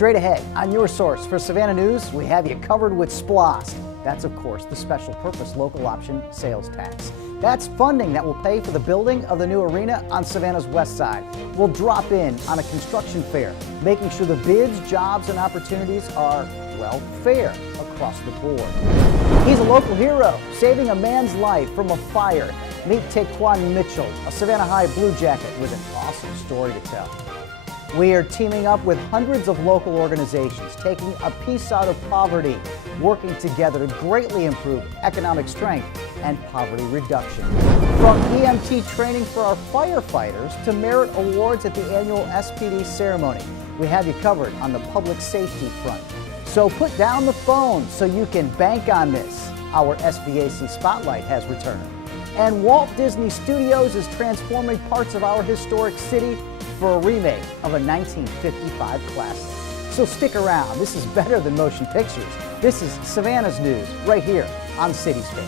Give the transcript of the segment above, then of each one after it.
Straight ahead, on your source for Savannah News, we have you covered with SPLOST. That's, of course, the Special Purpose Local Option Sales Tax. That's funding that will pay for the building of the new arena on Savannah's west side. We'll drop in on a construction fair, making sure the bids, jobs, and opportunities are, well, fair across the board. He's a local hero, saving a man's life from a fire. Meet Taequan Mitchell, a Savannah High Blue Jacket with an awesome story to tell. We are teaming up with hundreds of local organizations, taking a piece out of poverty, working together to greatly improve economic strength and poverty reduction. From EMT training for our firefighters to Merit Awards at the annual SPD ceremony, we have you covered on the public safety front. So put down the phone so you can bank on this. Our SBAC Spotlight has returned. And Walt Disney Studios is transforming parts of our historic city for a remake of a 1955 classic. So stick around. This is better than motion pictures. This is Savannah's News right here on City Span.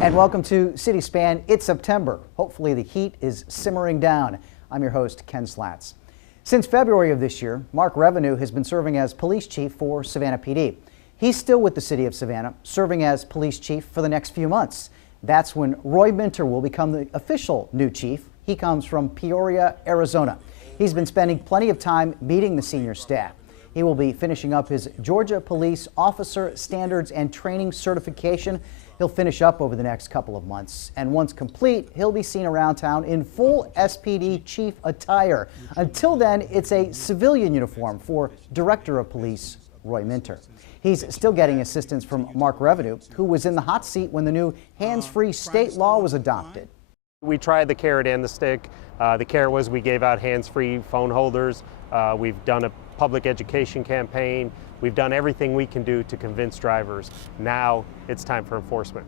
And welcome to City Span. It's September. Hopefully the heat is simmering down. I'm your host, Ken Slatz. Since February of this year, Mark Revenue has been serving as police chief for Savannah PD. He's still with the city of Savannah, serving as police chief for the next few months. That's when Roy Minter will become the official new chief. He comes from Peoria, Arizona. He's been spending plenty of time meeting the senior staff. He will be finishing up his Georgia Police Officer Standards and Training certification. He'll finish up over the next couple of months, and once complete, he'll be seen around town in full SPD chief attire. Until then, it's a civilian uniform for Director of Police Roy Minter. He's still getting assistance from Mark Revenue, who was in the hot seat when the new hands-free state law was adopted. We tried the carrot and the stick. The carrot was we gave out hands-free phone holders. We've done a public education campaign. We've done everything we can do to convince drivers. Now it's time for enforcement.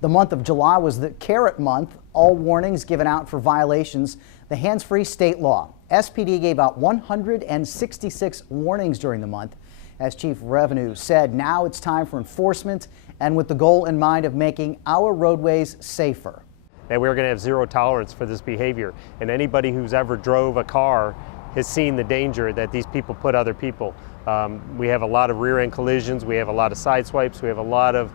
The month of July was the carrot month. All warnings given out for violations. The hands-free state law. SPD gave out 166 warnings during the month. As Chief Revenue said, now it's time for enforcement, and with the goal in mind of making our roadways safer. And we're going to have zero tolerance for this behavior. And anybody who's ever drove a car has seen the danger that these people put other people. We have a lot of rear-end collisions, we have a lot of side swipes, we have a lot of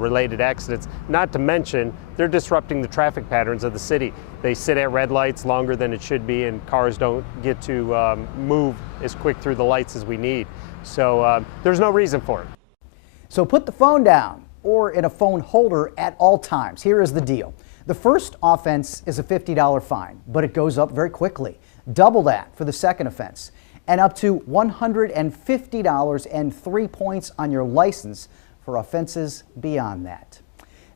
related accidents. Not to mention, they're disrupting the traffic patterns of the city. They sit at red lights longer than it should be, and cars don't get to move as quick through the lights as we need. So there's no reason for it. So put the phone down or in a phone holder at all times. Here is the deal. The first offense is a $50 fine, but it goes up very quickly. Double that for the second offense, and up to $150 and 3 points on your license for offenses beyond that.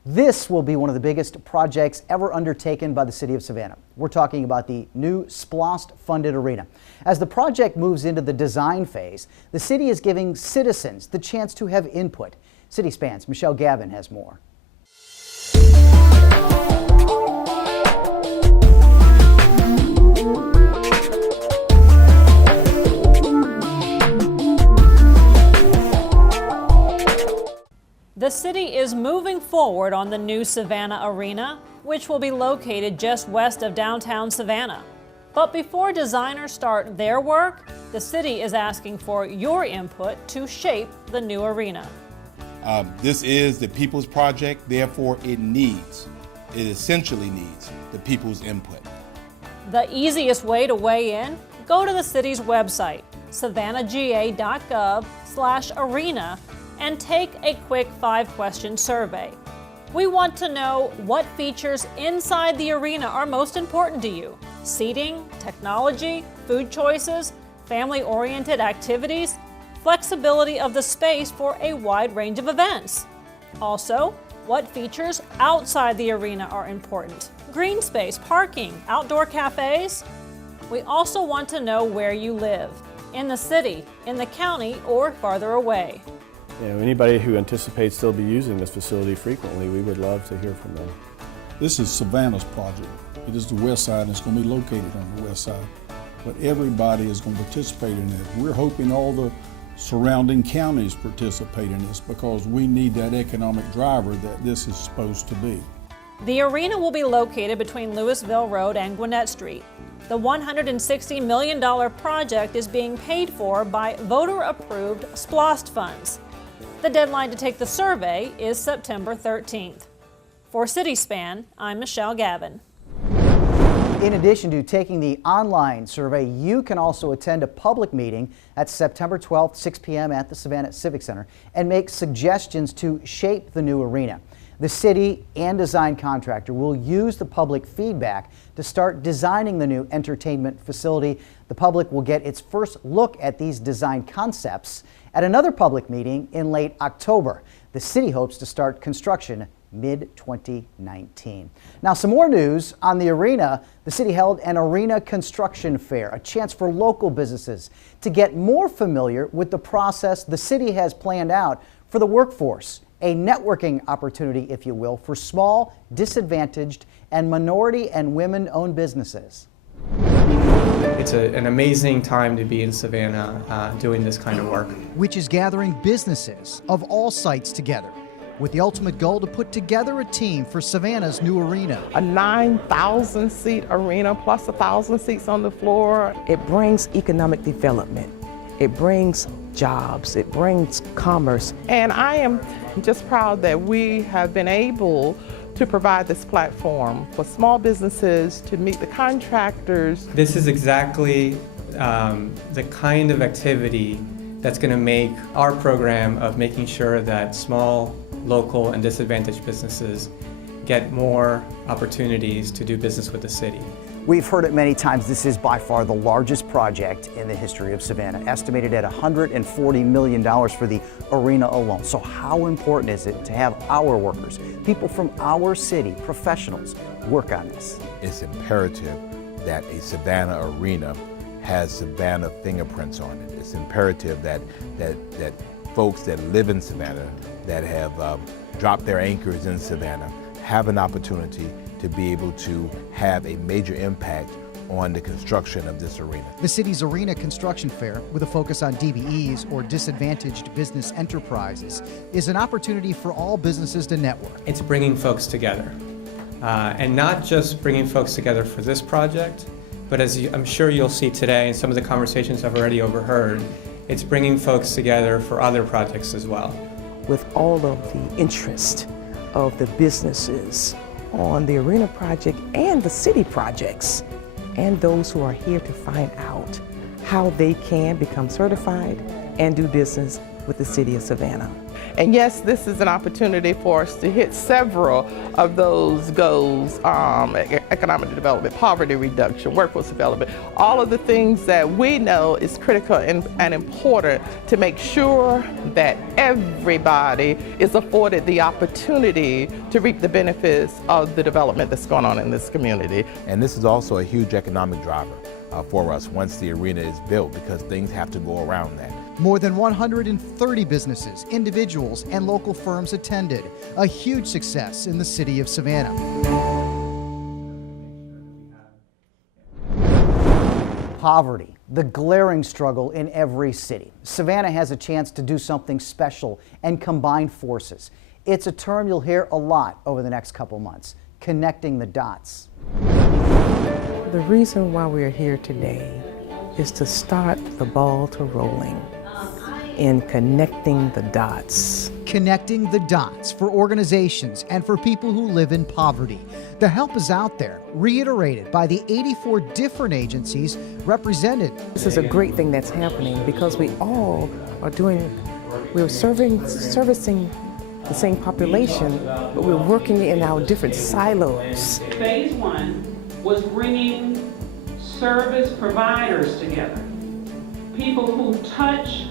This will be one of the biggest projects ever undertaken by the city of Savannah. We're talking about the new SPLOST funded arena. As the project moves into the design phase, the city is giving citizens the chance to have input. City Span's Michelle Gavin has more. The city is moving forward on the new Savannah Arena, which will be located just west of downtown Savannah. But before designers start their work, the city is asking for your input to shape the new arena. This is the people's project, therefore it essentially needs the people's input. The easiest way to weigh in, go to the city's website, savannahga.gov/arena, and take a quick 5-question survey. We want to know what features inside the arena are most important to you. Seating, technology, food choices, family-oriented activities, flexibility of the space for a wide range of events. Also, what features outside the arena are important. Green space, parking, outdoor cafes. We also want to know where you live, in the city, in the county, or farther away. Anybody who anticipates they'll be using this facility frequently, we would love to hear from them. This is Savannah's project. It is the west side, and it's going to be located on the west side. But everybody is going to participate in it. We're hoping all the surrounding counties participate in this because we need that economic driver that this is supposed to be. The arena will be located between Louisville Road and Gwinnett Street. The $160 million project is being paid for by voter-approved SPLOST funds. The deadline to take the survey is September 13th. For CitySpan, I'm Michelle Gavin. In addition to taking the online survey, you can also attend a public meeting at September 12th, 6 p.m. at the Savannah Civic Center and make suggestions to shape the new arena. The city and design contractor will use the public feedback to start designing the new entertainment facility. The public will get its first look at these design concepts at another public meeting in late October. The city hopes to start construction mid-2019. Now, some more news on the arena. The city held an arena construction fair, a chance for local businesses to get more familiar with the process the city has planned out for the workforce. A networking opportunity, if you will, for small, disadvantaged, and minority and women-owned businesses. It's an amazing time to be in Savannah doing this kind of work. Which is gathering businesses of all sites together, with the ultimate goal to put together a team for Savannah's new arena. A 9,000 seat arena plus 1,000 seats on the floor. It brings economic development. It brings jobs. It brings commerce. And I am just proud that we have been able to provide this platform for small businesses to meet the contractors. This is exactly the kind of activity that's going to make our program of making sure that small, local, and disadvantaged businesses get more opportunities to do business with the city. We've heard it many times, this is by far the largest project in the history of Savannah, estimated at $140 million for the arena alone. So how important is it to have our workers, people from our city, professionals, work on this? It's imperative that a Savannah arena has Savannah fingerprints on it. It's imperative that folks that live in Savannah, that have dropped their anchors in Savannah, have an opportunity to be able to have a major impact on the construction of this arena. The city's arena construction fair, with a focus on DBEs or disadvantaged business enterprises, is an opportunity for all businesses to network. It's bringing folks together, and not just bringing folks together for this project, but as I'm sure you'll see today in some of the conversations I've already overheard, it's bringing folks together for other projects as well. With all of the interest of the businesses on the arena project and the city projects, and those who are here to find out how they can become certified and do business with the city of Savannah. And yes, this is an opportunity for us to hit several of those goals, economic development, poverty reduction, workforce development, all of the things that we know is critical and important to make sure that everybody is afforded the opportunity to reap the benefits of the development that's going on in this community. And this is also a huge economic driver for us once the arena is built, because things have to go around that. More than 130 businesses, individuals, and local firms attended. A huge success in the city of Savannah. Poverty, the glaring struggle in every city. Savannah has a chance to do something special and combine forces. It's a term you'll hear a lot over the next couple months, connecting the dots. The reason why we're here today is to start the ball to rolling in connecting the dots. Connecting the dots for organizations and for people who live in poverty. The help is out there, reiterated by the 84 different agencies represented. This is a great thing that's happening because we all are we're servicing the same population, but we're working in our different silos. Phase one was bringing service providers together, people who touch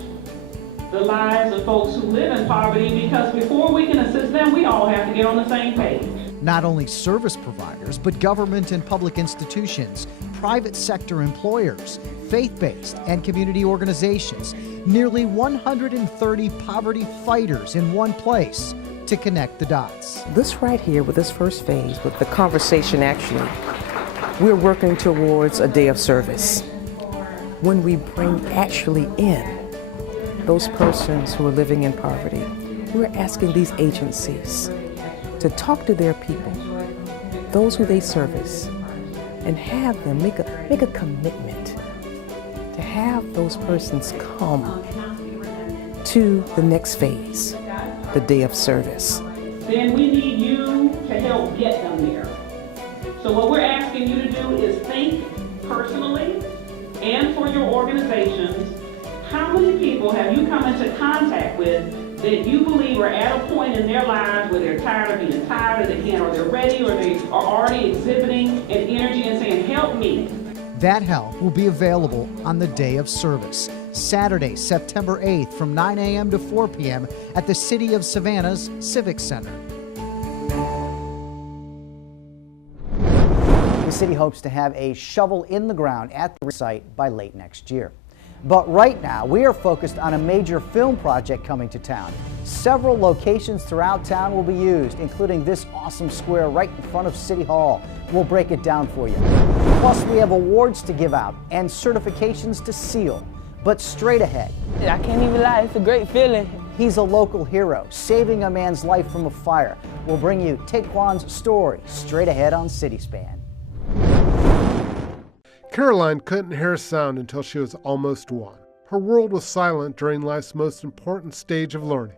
the lives of folks who live in poverty, because before we can assist them, we all have to get on the same page. Not only service providers, but government and public institutions, private sector employers, faith-based and community organizations, nearly 130 poverty fighters in one place, to connect the dots. This right here with this first phase, with the conversation actually, we're working towards a day of service. When we bring actually in those persons who are living in poverty, we're asking these agencies to talk to their people, those who they service, and have them make a commitment to have those persons come to the next phase, the day of service. Then we need you to help get them there. So what we're asking you to do is think personally and for your organizations, how many people have you come into contact with that you believe are at a point in their lives where they're tired of being tired, or they can't, or they're ready, or they are already exhibiting an energy and saying, help me. That help will be available on the day of service, Saturday, September 8th from 9 a.m. to 4 p.m. at the City of Savannah's Civic Center. The city hopes to have a shovel in the ground at the site by late next year. But right now, we are focused on a major film project coming to town. Several locations throughout town will be used, including this awesome square right in front of City Hall. We'll break it down for you. Plus, we have awards to give out and certifications to seal. But straight ahead, I can't even lie, it's a great feeling. He's a local hero, saving a man's life from a fire. We'll bring you Taequan's story straight ahead on CitySpan. Caroline couldn't hear a sound until she was almost 1. Her world was silent during life's most important stage of learning.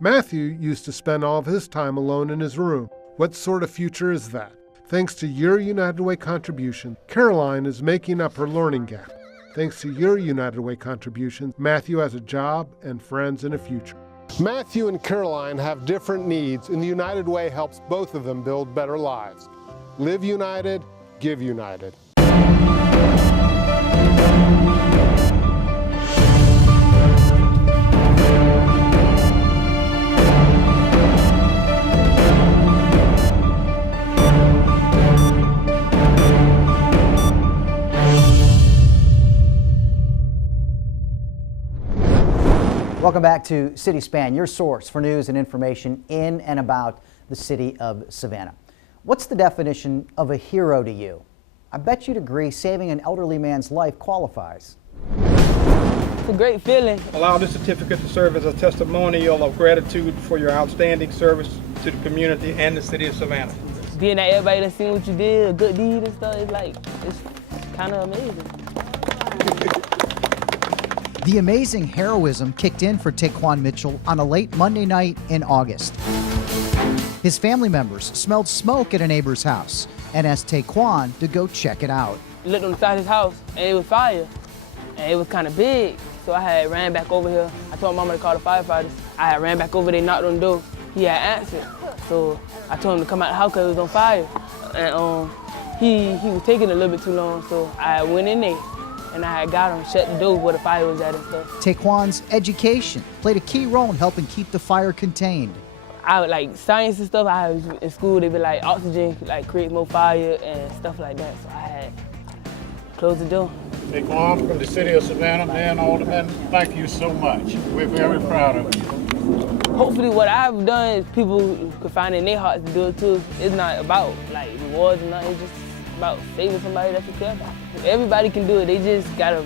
Matthew used to spend all of his time alone in his room. What sort of future is that? Thanks to your United Way contribution, Caroline is making up her learning gap. Thanks to your United Way contribution, Matthew has a job and friends and a future. Matthew and Caroline have different needs, and the United Way helps both of them build better lives. Live united, give united. Welcome back to CitySpan, your source for news and information in and about the city of Savannah. What's the definition of a hero to you? I bet you'd agree saving an elderly man's life qualifies. It's a great feeling. Allow this certificate to serve as a testimonial of gratitude for your outstanding service to the community and the city of Savannah. Being that everybody that's seen what you did, a good deed and stuff, it's kind of amazing. The amazing heroism kicked in for Taequan Mitchell on a late Monday night in August. His family members smelled smoke at a neighbor's house and asked Taequan to go check it out. I looked on the side of his house and it was fire, and it was kind of big, so I had ran back over here. I told Mama to call the firefighters. I had ran back over there, knocked on the door. He had answered, so I told him to come out the house because it was on fire. And he was taking a little bit too long, so I went in there. And I had got him, shut the door where the fire was at and stuff. Taequan's education played a key role in helping keep the fire contained. I would like science and stuff. I was in school, they'd be like oxygen like create more fire and stuff like that. So I had closed the door. Taequan from the city of Savannah, man, Alderman, thank you so much. We're very proud of you. Hopefully what I've done is people could find in their hearts to do it too. It's not about like rewards and nothing, it's just about saving somebody that you care about. Everybody can do it, they just gotta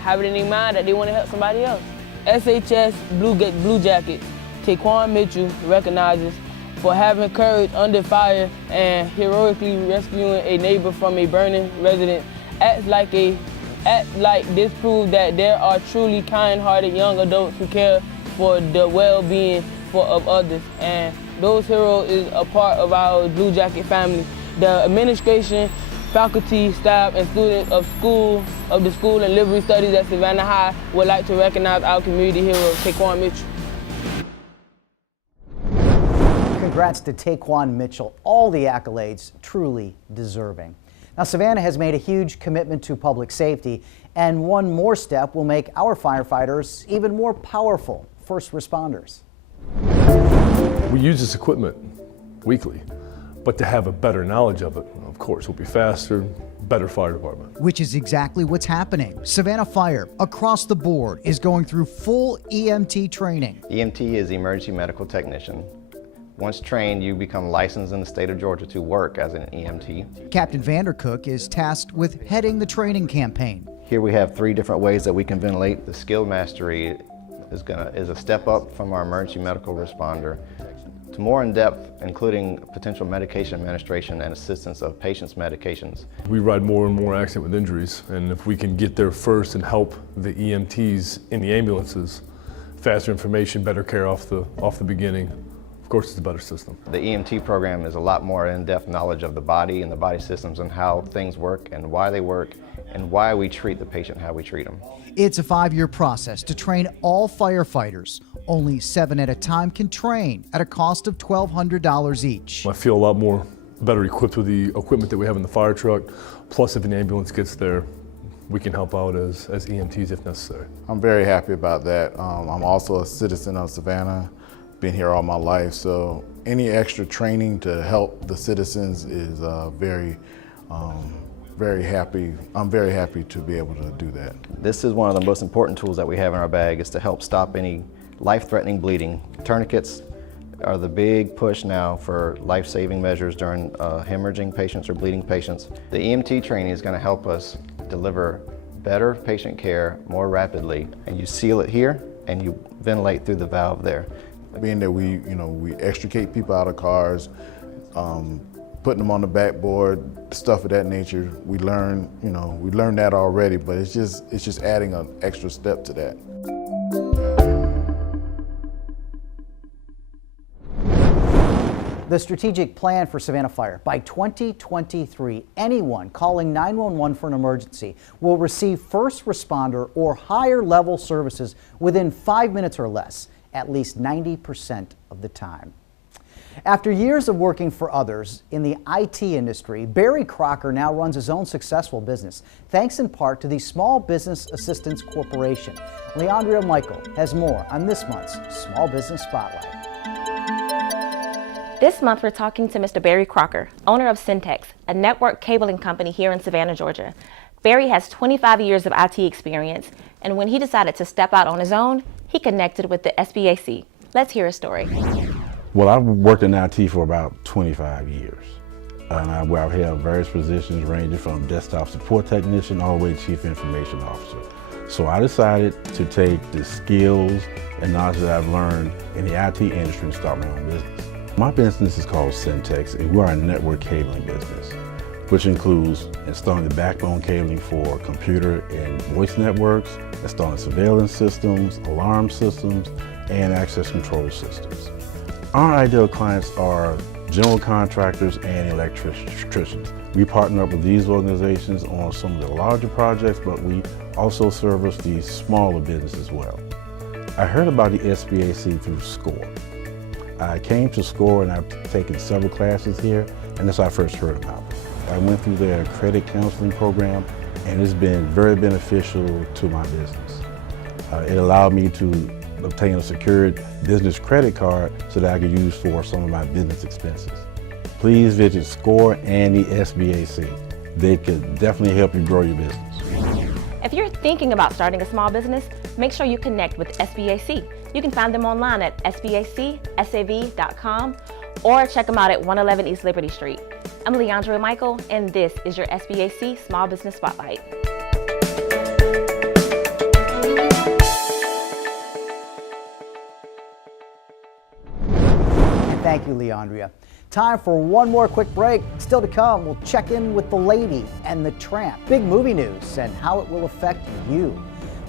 have it in their mind that they wanna help somebody else. SHS Blue Jackets, Taequan Mitchell recognizes for having courage under fire and heroically rescuing a neighbor from a burning residence. Act like this proves that there are truly kind-hearted young adults who care for the well-being of others. And those heroes is a part of our Blue Jacket family. The administration, faculty, staff, and students of the School and Livery Studies at Savannah High would like to recognize our community hero, Taequan Mitchell. Congrats to Taequan Mitchell. All the accolades truly deserving. Now, Savannah has made a huge commitment to public safety, and one more step will make our firefighters even more powerful first responders. We use this equipment weekly. but to have a better knowledge of it, of course, will be faster, better fire department. Which is exactly what's happening. Savannah Fire, across the board, is going through full EMT training. EMT is Emergency Medical Technician. Once trained, you become licensed in the state of Georgia to work as an EMT. Captain Vandercook is tasked with heading the training campaign. Here we have 3 different ways that we can ventilate. The skill mastery is a step up from our emergency medical responder to more in depth, including potential medication administration and assistance of patients' medications. We ride more and more accident with injuries, and if we can get there first and help the EMTs in the ambulances, faster information, better care off the beginning, of course it's a better system. The EMT program is a lot more in-depth knowledge of the body and the body systems and how things work and why they work and why we treat the patient how we treat them. It's a 5-year process to train all firefighters. Only 7 at a time can train at a cost of $1,200 each. I feel a lot more better equipped with the equipment that we have in the fire truck. Plus, if an ambulance gets there, we can help out as EMTs if necessary. I'm very happy about that. I'm also a citizen of Savannah, been here all my life, so any extra training to help the citizens is very happy. I'm very happy to be able to do that. This is one of the most important tools that we have in our bag is to help stop any life-threatening bleeding. Tourniquets are the big push now for life-saving measures during hemorrhaging patients or bleeding patients. The EMT training is going to help us deliver better patient care more rapidly, and you seal it here and you ventilate through the valve there. Being that we extricate people out of cars, putting them on the backboard, stuff of that nature, we learned that already, but it's just adding an extra step to that. The strategic plan for Savannah Fire: by 2023, anyone calling 911 for an emergency will receive first responder or higher level services within 5 minutes or less, at least 90% of the time. After years of working for others in the IT industry, Barry Crocker now runs his own successful business, thanks in part to the Small Business Assistance Corporation. Leandria Michael has more on this month's Small Business Spotlight. This month we're talking to Mr. Barry Crocker, owner of Syntex, a network cabling company here in Savannah, Georgia. Barry has 25 years of IT experience, and when he decided to step out on his own, he connected with the SBAC. Let's hear his story. Well, I've worked in IT for about 25 years. And I've held various positions ranging from desktop support technician all the way to chief information officer. So I decided to take the skills and knowledge that I've learned in the IT industry and start my own business. My business is called Syntex, and we're a network cabling business, which includes installing the backbone cabling for computer and voice networks, installing surveillance systems, alarm systems, and access control systems. Our ideal clients are general contractors and electricians. We partner up with these organizations on some of the larger projects, but we also service the smaller business as well. I heard about the SBAC through SCORE. I came to SCORE and I've taken several classes here, and that's how I first heard about it. I went through their credit counseling program, and it's been very beneficial to my business. It allowed me to obtain a secured business credit card so that I could use for some of my business expenses. Please visit SCORE and the SBAC. They could definitely help you grow your business. If you're thinking about starting a small business, make sure you connect with SBAC. You can find them online at sbacsav.com or check them out at 111 East Liberty Street. I'm Leandria Michael, and this is your SBAC Small Business Spotlight. Thank you, Leandria. Time for one more quick break. Still to come, we'll check in with the lady and the Tramp. Big movie news and how it will affect you.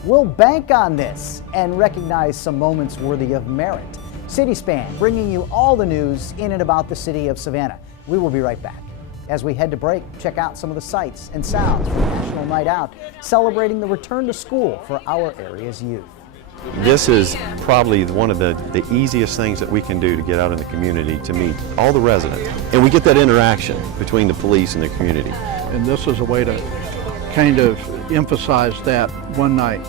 We'll bank on this and recognize some moments worthy of merit. CitySpan, bringing you all the news in and about the city of Savannah. We will be right back. As we head to break, check out some of the sights and sounds from National Night Out, celebrating the return to school for our area's youth. This is probably one of the easiest things that we can do to get out in the community to meet all the residents. And we get that interaction between the police and the community. And this is a way to kind of emphasize that one night,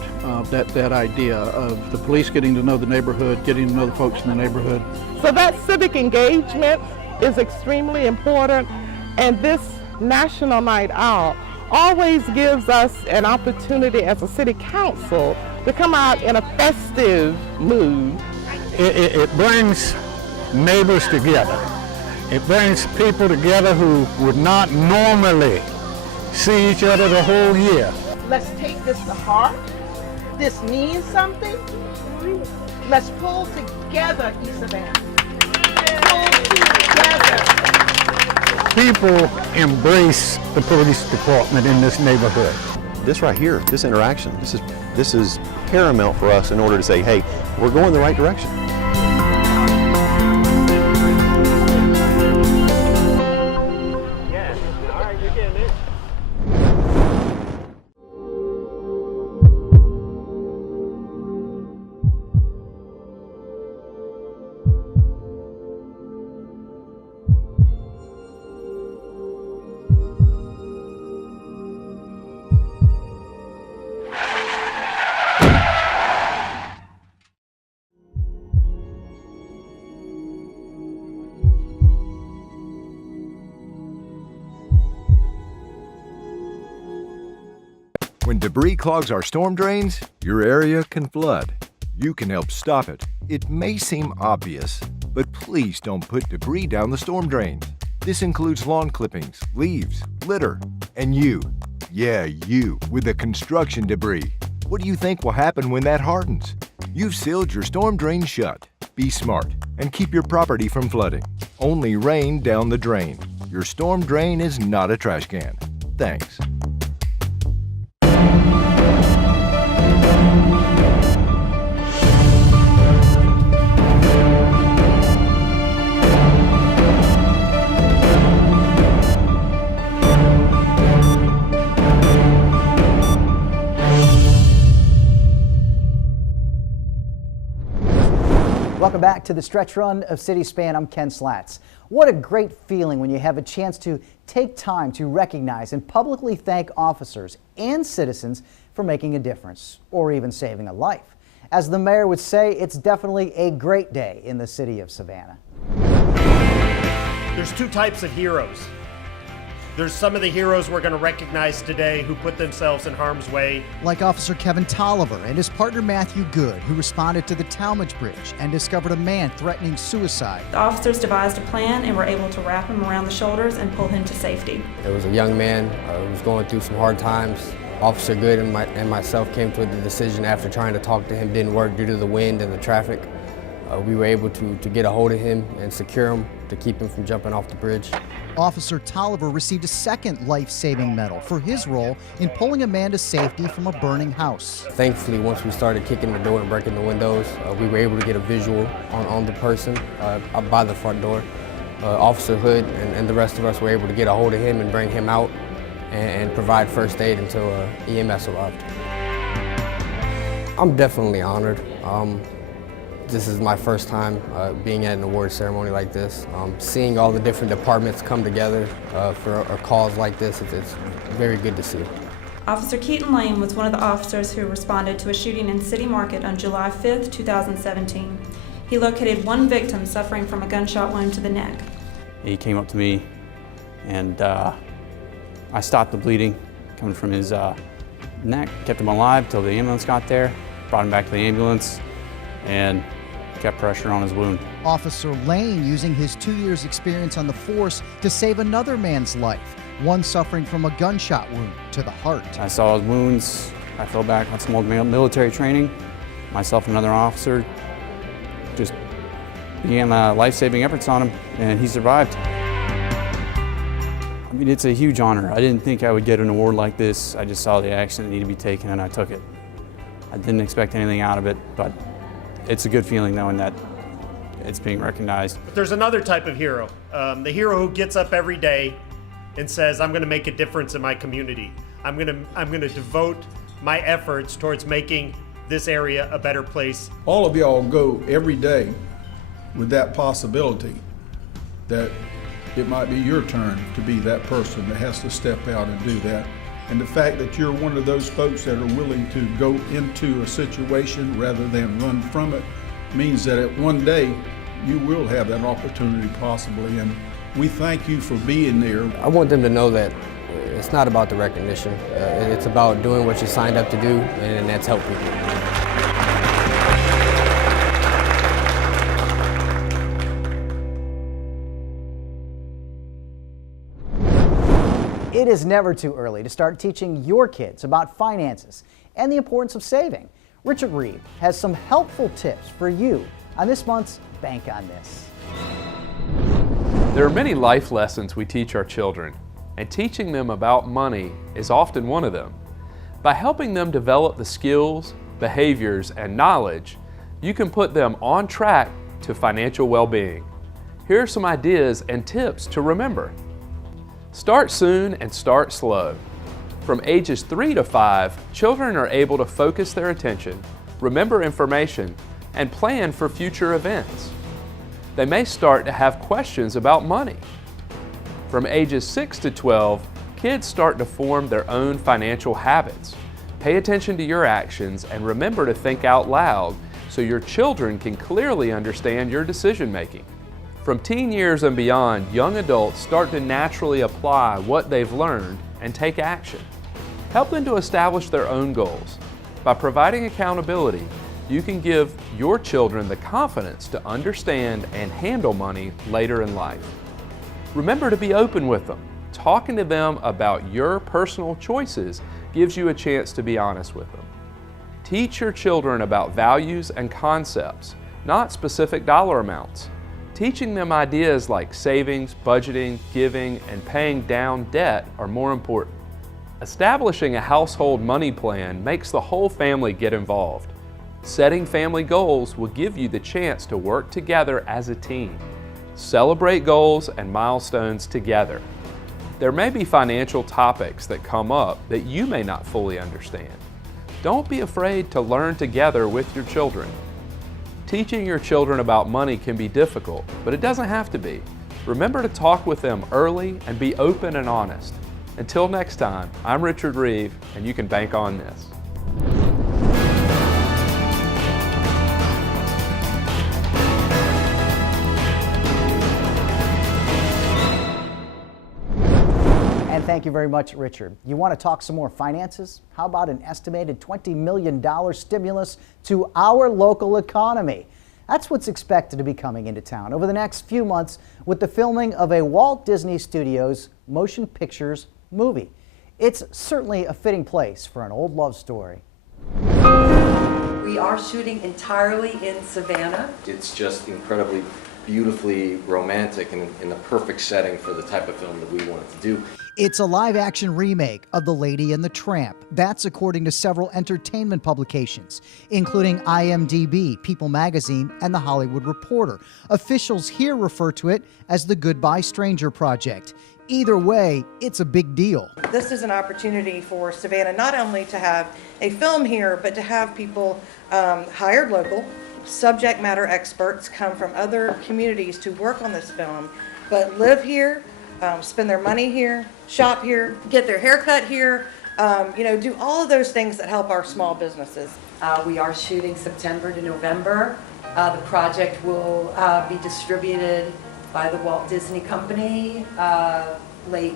that idea of the police getting to know the neighborhood, getting to know the folks in the neighborhood. So that civic engagement is extremely important, and this National Night Out always gives us an opportunity as a city council to come out in a festive mood. It brings neighbors together. It brings people together who would not normally see each other the whole year. Let's take this to heart. This means something. Let's pull together, East Savannah. People embrace the police department in this neighborhood. This right here, this interaction, this is paramount for us in order to say, hey, we're going the right direction. When debris clogs our storm drains, your area can flood. You can help stop it. It may seem obvious, but please don't put debris down the storm drains. This includes lawn clippings, leaves, litter, and you. Yeah, you, with the construction debris. What do you think will happen when that hardens? You've sealed your storm drain shut. Be smart and keep your property from flooding. Only rain down the drain. Your storm drain is not a trash can. Thanks. Welcome back to the Stretch Run of City Span. I'm Ken Slatz. What a great feeling when you have a chance to take time to recognize and publicly thank officers and citizens for making a difference or even saving a life. As the mayor would say, it's definitely a great day in the city of Savannah. There's two types of heroes. There's some of the heroes we're going to recognize today who put themselves in harm's way. Like Officer Kevin Tolliver and his partner Matthew Good, who responded to the Talmadge Bridge and discovered a man threatening suicide. The officers devised a plan and were able to wrap him around the shoulders and pull him to safety. There was a young man who was going through some hard times. Officer Good and myself came to the decision after trying to talk to him didn't work due to the wind and the traffic. We were able to get a hold of him and secure him to keep him from jumping off the bridge. Officer Tolliver received a second life-saving medal for his role in pulling a man to safety from a burning house. Thankfully, once we started kicking the door and breaking the windows, we were able to get a visual on the person up by the front door. Officer Hood and the rest of us were able to get a hold of him and bring him out and provide first aid until EMS arrived. I'm definitely honored. This is my first time being at an award ceremony like this. Seeing all the different departments come together for a cause like this, it's very good to see. Officer Keaton Lane was one of the officers who responded to a shooting in City Market on July 5th, 2017. He located one victim suffering from a gunshot wound to the neck. He came up to me and I stopped the bleeding coming from his neck, kept him alive till the ambulance got there, brought him back to the ambulance, and kept pressure on his wound. Officer Lane using his 2 years experience on the force to save another man's life, one suffering from a gunshot wound to the heart. I saw his wounds. I fell back on some old military training. Myself and another officer just began life-saving efforts on him, and he survived. I mean, it's a huge honor. I didn't think I would get an award like this. I just saw the action that needed to be taken, and I took it. I didn't expect anything out of it, but it's a good feeling knowing that it's being recognized. But there's another type of hero, the hero who gets up every day and says, I'm going to make a difference in my community. I'm going to devote my efforts towards making this area a better place. All of y'all go every day with that possibility that it might be your turn to be that person that has to step out and do that. And the fact that you're one of those folks that are willing to go into a situation rather than run from it means that one day you will have that opportunity possibly. And We thank you for being there. I want them to know that it's not about the recognition. It's about doing what you signed up to do, and that's help people. It is never too early to start teaching your kids about finances and the importance of saving. Richard Reeve has some helpful tips for you on this month's Bank on This. There are many life lessons we teach our children, and teaching them about money is often one of them. By helping them develop the skills, behaviors, and knowledge, you can put them on track to financial well-being. Here are some ideas and tips to remember. Start soon and start slow. From ages 3 to 5, children are able to focus their attention, remember information, and plan for future events. They may start to have questions about money. From ages 6 to 12, kids start to form their own financial habits. Pay attention to your actions and remember to think out loud so your children can clearly understand your decision making. From teen years and beyond, young adults start to naturally apply what they've learned and take action. Help them to establish their own goals. By providing accountability, you can give your children the confidence to understand and handle money later in life. Remember to be open with them. Talking to them about your personal choices gives you a chance to be honest with them. Teach your children about values and concepts, not specific dollar amounts. Teaching them ideas like savings, budgeting, giving, and paying down debt are more important. Establishing a household money plan makes the whole family get involved. Setting family goals will give you the chance to work together as a team. Celebrate goals and milestones together. There may be financial topics that come up that you may not fully understand. Don't be afraid to learn together with your children. Teaching your children about money can be difficult, but it doesn't have to be. Remember to talk with them early and be open and honest. Until next time, I'm Richard Reeve, and you can bank on this. And thank you very much, Richard. You want to talk some more finances? How about an estimated $20 million stimulus to our local economy? That's what's expected to be coming into town over the next few months with the filming of a Walt Disney Studios motion pictures movie. It's certainly a fitting place for an old love story. We are shooting entirely in Savannah. It's just incredibly beautifully romantic and in the perfect setting for the type of film that we wanted to do. It's a live-action remake of The Lady and the Tramp. That's according to several entertainment publications, including IMDb, People Magazine, and The Hollywood Reporter. Officials here refer to it as the Goodbye Stranger Project. Either way, it's a big deal. This is an opportunity for Savannah not only to have a film here, but to have people hired local, subject matter experts come from other communities to work on this film, but live here, spend their money here, shop here, get their hair cut here, do all of those things that help our small businesses. We are shooting September to November. The project will be distributed by the Walt Disney Company late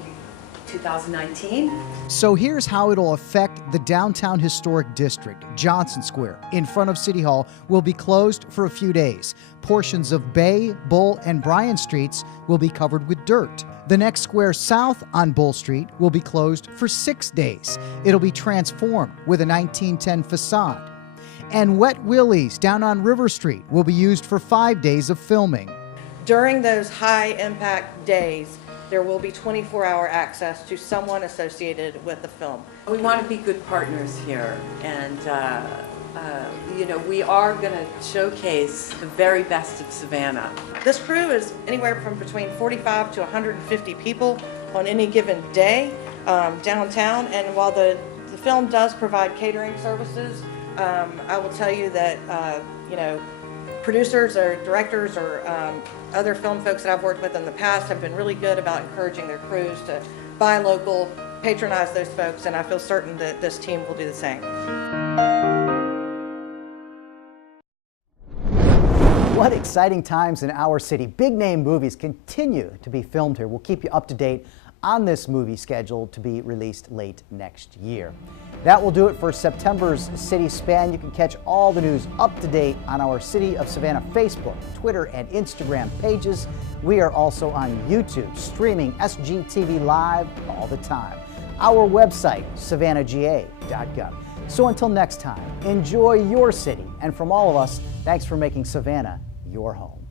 2019. So here's how it'll affect the downtown historic district. Johnson Square, in front of City Hall, will be closed for a few days. Portions of Bay, Bull, and Bryan Streets will be covered with dirt. The next square south on Bull Street will be closed for 6 days. It'll be transformed with a 1910 facade. And Wet Willie's down on River Street will be used for 5 days of filming. During those high-impact days, there will be 24-hour access to someone associated with the film. We want to be good partners here, and we are going to showcase the very best of Savannah. This crew is anywhere from between 45 to 150 people on any given day downtown, and while the film does provide catering services, I will tell you that producers or directors or other film folks that I've worked with in the past have been really good about encouraging their crews to buy local, patronize those folks, and I feel certain that this team will do the same. What exciting times in our city. Big name movies continue to be filmed here. We'll keep you up to date on this movie scheduled to be released late next year. That will do it for September's City Span. You can catch all the news up to date on our City of Savannah Facebook, Twitter, and Instagram pages. We are also on YouTube, streaming SGTV Live all the time. Our website, savannahga.gov. So until next time, enjoy your city. And from all of us, thanks for making Savannah your home.